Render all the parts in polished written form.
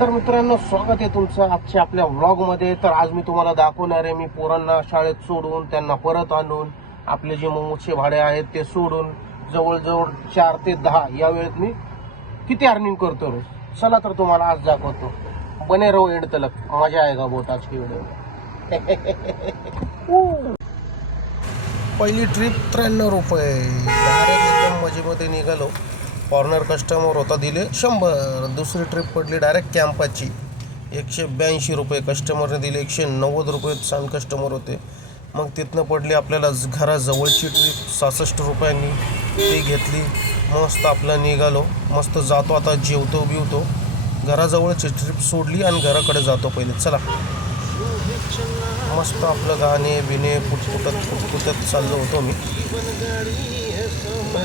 तर मित्रांनो, स्वागत आहे तुमचं आजच्या आपल्या व्लॉगमध्ये. तर आज मी तुम्हाला दाखवणार आहे मी पोरांना शाळेत सोडून त्यांना परत आणून आपले जे मोमोजचे भाडे आहेत ते सोडून जवळजवळ 4 ते 10 या वेळेत मी किती अर्निंग करतो रोज. चला तर तुम्हाला आज दाखवतो. बने रहो एंड तलक, मजा आएगा बहुत आज की व्हिडिओ. पहिली ट्रिप 93 रुपये. डायरेक्ट एकदम मजेमध्ये निघालो. फॉरनर कस्टमर होता, दिले 100. दुसरी ट्रिप पडली डायरेक्ट कॅम्पाची 182 रुपये. कस्टमरने दिले 190 रुपये. छान कस्टमर होते. मग तिथनं पडली आपल्याला घराजवळची ट्रिप 66 रुपयांनी. ती घेतली. मस्त आपलं निघालो. मस्त जातो आता, जेवतो बिवतो. घराजवळची ट्रिप सोडली आणि घराकडे जातो पहिले. चला, मस्त आपलं गाणे बिणे पुटपुटत चाललो होतो मी.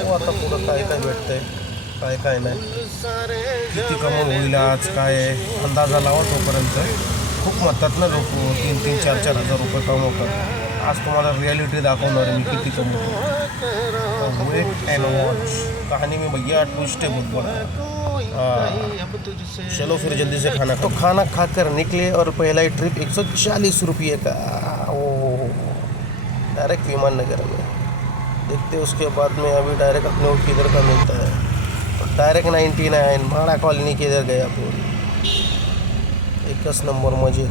आता पुढं काय काय भेटतंय काय नाही, किती कमवून होईल आज, काय अंदाजा लावा तोपर्यंत. खूप म्हणतात ना लोक 3-3, 4-4 हजार रुपये कमवतात. आज तुम्हाला रियालिटी दाखवणार मी किती कमवतो. Wait and watch. कहानी में भैया ट्विस्ट है बहुत बड़ा. चलो फिर जल्दी से खाना. तो खाना खाकर निकले और पहला ही ट्रिप 140 रुपये का. ओ डायरेक्ट विमान नगर में. देखते उसके बाद में अभी डायरेक्ट अपने को किधर का मिलता है. डायरेक्ट 99 माड़ा कॉलनी के इधर गया पूर्ण. एकच नंबर मजे.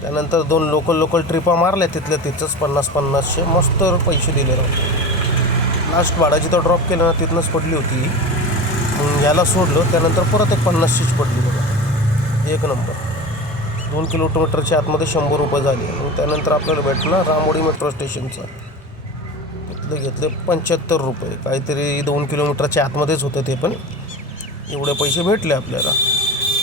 त्यानंतर 2 लोकल ट्रिपा मारल्या तिथल्या तिथंच 50-50चे मस्त पैसे दिले राव. लास्ट भाडाची तर ड्रॉप केलं ना, तिथनंच पडली होती. मग याला सोडलं, त्यानंतर परत एक 50शीच पडली बघा. एक नंबर. 2 किलोमीटरच्या आतमध्ये 100 रुपये झाले. मग त्यानंतर आपल्याला भेटलं रामोडी मेट्रो स्टेशनचा. तिथले घेतले 75 रुपये. काहीतरी 2 किलोमीटरच्या आतमध्येच होतं ते, पण एवढे पैसे भेटले आपल्याला.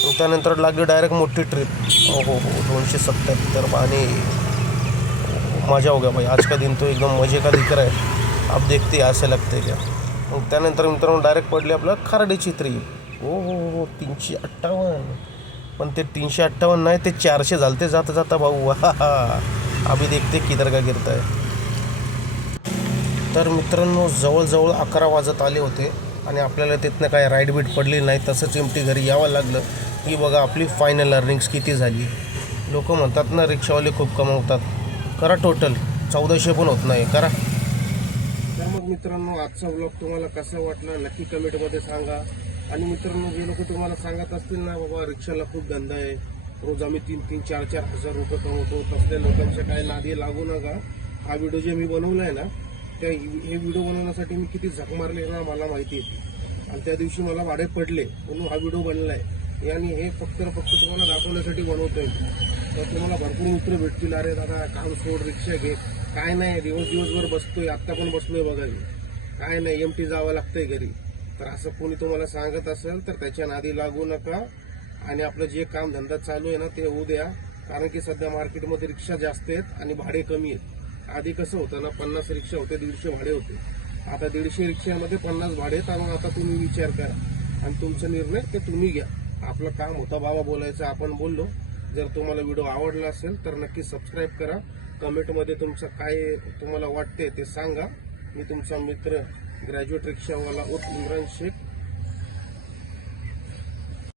मग त्यानंतर लागली डायरेक्ट मोठी ट्रिप. हो 277 पाणी. मजा हो गया भाई. आज का दिन तो एकदम मजे का दिख रहा है. अब देखते असं लागते क्या. मग त्यानंतर मित्रांनो डायरेक्ट पडली आपल्याला खराडीची ट्रिप. हो 358. पण ते 358 नाही, ते 400 झालं ते जाता जाता भाऊ. अभी देखते किधर का गिरता है. तर मित्रांनो, जवळजवळ 11 वाजत आले होते आणि आपल्याला तिथनं काय राईड बीट पडली नाही. तसंच एमटी घरी यावं लागलं. ही बघा आपली फायनल अर्निंग्स किती झाली. लोक म्हणतात ना रिक्षावाले खूप कमवतात. करा टोटल 1400 पण होत नाही. करा. तर मग मित्रांनो, आजचा व्लॉग तुम्हाला कसा वाटला नक्की कमेंटमध्ये सांगा. आणि मित्रांनो, जे लोक तुम्हाला सांगत असतील ना बाबा रिक्षाला खूप धंदा आहे, रोज आम्ही 3-3, 4-4 हजार रुपये कमवतो, तसल्या लोकांच्या काय नादी लागू नका. हा व्हिडिओ जे मी बनवला आहे ना, त्या हे व्हिडिओ बनवण्यासाठी मी किती झक मारले ना मला माहिती आहे. आणि त्या दिवशी मला भाडे पडले म्हणून हा व्हिडिओ बनला आहे. आणि हे फक्त तुम्हाला दाखवण्यासाठी बनवतोय. तर तुम्हाला भरपूर मित्र भेटतील. अरे दादा काम सोड, रिक्षा घे. काय नाही, दिवसभर बसतोय. आत्ता पण बसलोय बघा. काय नाही, एमटी जावं लागतंय घरी. तर असं कोणी तुम्हाला सांगत असेल तर त्याच्या नादी लागू नका. आणि आपलं जे काम धंदा चालू आहे ना ते होऊ द्या. कारण की सध्या मार्केटमध्ये रिक्षा जास्त आहेत आणि भाडे कमी आहेत. आधी कसं होतं ना, 50 रिक्षा होते, 150 भाडे होते. आता 150 रिक्षामध्ये 50 भाडे. तर मग आता तुम्ही विचार करा आणि तुमचा निर्णय ते तुम्ही घ्या. आपलं काम होतं बाबा बोलायचं, आपण बोललो. जर तुम्हाला व्हिडिओ आवडला असेल तर नक्की सबस्क्राईब करा. कमेंटमध्ये तुमचं काय तुम्हाला वाटते ते सांगा. मी तुमचा मित्र ग्रॅज्युएट रिक्षावाला इम्रान शेख.